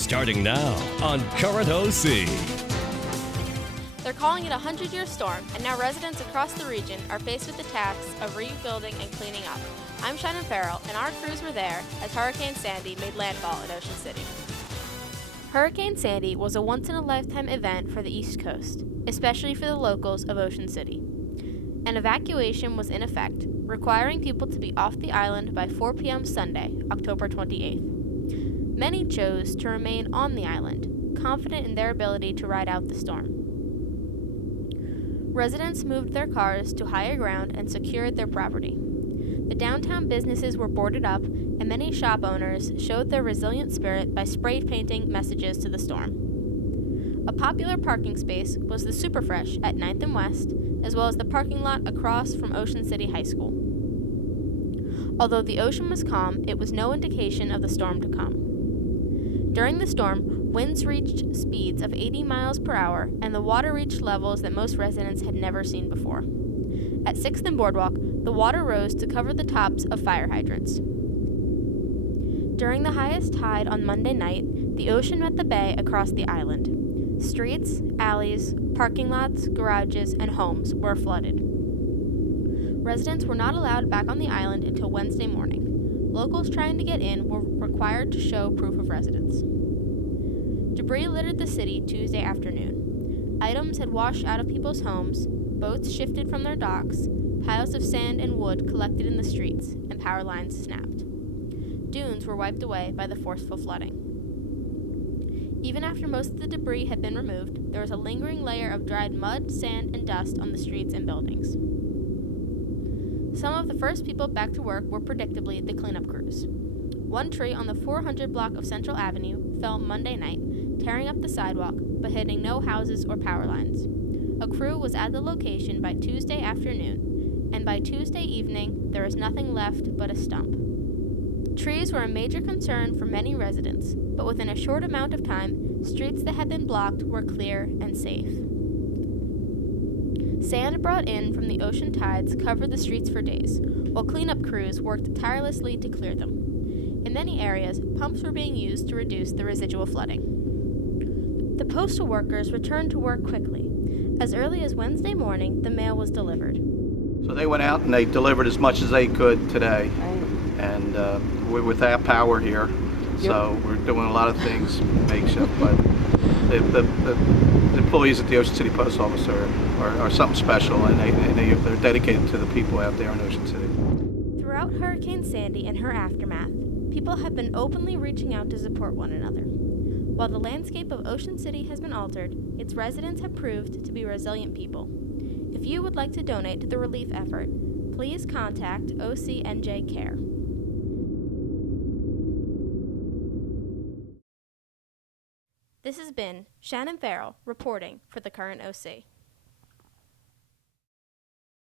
Starting now on Current OC. They're calling it a 100-year storm, and now residents across the region are faced with the task of rebuilding and cleaning up. I'm Shannon Farrell, and our crews were there as Hurricane Sandy made landfall at Ocean City. Hurricane Sandy was a once-in-a-lifetime event for the East Coast, especially for the locals of Ocean City. An evacuation was in effect, requiring people to be off the island by 4 p.m. Sunday, October 28th. Many chose to remain on the island, confident in their ability to ride out the storm. Residents moved their cars to higher ground and secured their property. The downtown businesses were boarded up, and many shop owners showed their resilient spirit by spray painting messages to the storm. A popular parking space was the Superfresh at 9th and West, as well as the parking lot across from Ocean City High School. Although the ocean was calm, it was no indication of the storm to come. During the storm, winds reached speeds of 80 miles per hour, and the water reached levels that most residents had never seen before. At 6th and Boardwalk, the water rose to cover the tops of fire hydrants. During the highest tide on Monday night, the ocean met the bay across the island. Streets, alleys, parking lots, garages, and homes were flooded. Residents were not allowed back on the island until Wednesday morning. Locals trying to get in were required to show proof of residence. Debris littered the city Tuesday afternoon. Items had washed out of people's homes, boats shifted from their docks, piles of sand and wood collected in the streets, and power lines snapped. Dunes were wiped away by the forceful flooding. Even after most of the debris had been removed, there was a lingering layer of dried mud, sand, and dust on the streets and buildings. Some of the first people back to work were predictably the cleanup crews. One tree on the 400 block of Central Avenue fell Monday night, tearing up the sidewalk, but hitting no houses or power lines. A crew was at the location by Tuesday afternoon, and by Tuesday evening, there was nothing left but a stump. Trees were a major concern for many residents, but within a short amount of time, streets that had been blocked were clear and safe. Sand brought in from the ocean tides covered the streets for days, while cleanup crews worked tirelessly to clear them. In many areas, pumps were being used to reduce the residual flooding. The postal workers returned to work quickly. As early as Wednesday morning, the mail was delivered. So they went out and they delivered as much as they could today, and we're without power here, so we're doing a lot of things makeshift, but the employees at the Ocean City Post Office are something special, and they're dedicated to the people out there in Ocean City. Throughout Hurricane Sandy and her aftermath, people have been openly reaching out to support one another. While the landscape of Ocean City has been altered, its residents have proved to be resilient people. If you would like to donate to the relief effort, please contact OCNJ Care. This has been Shannon Farrell reporting for the Current OC.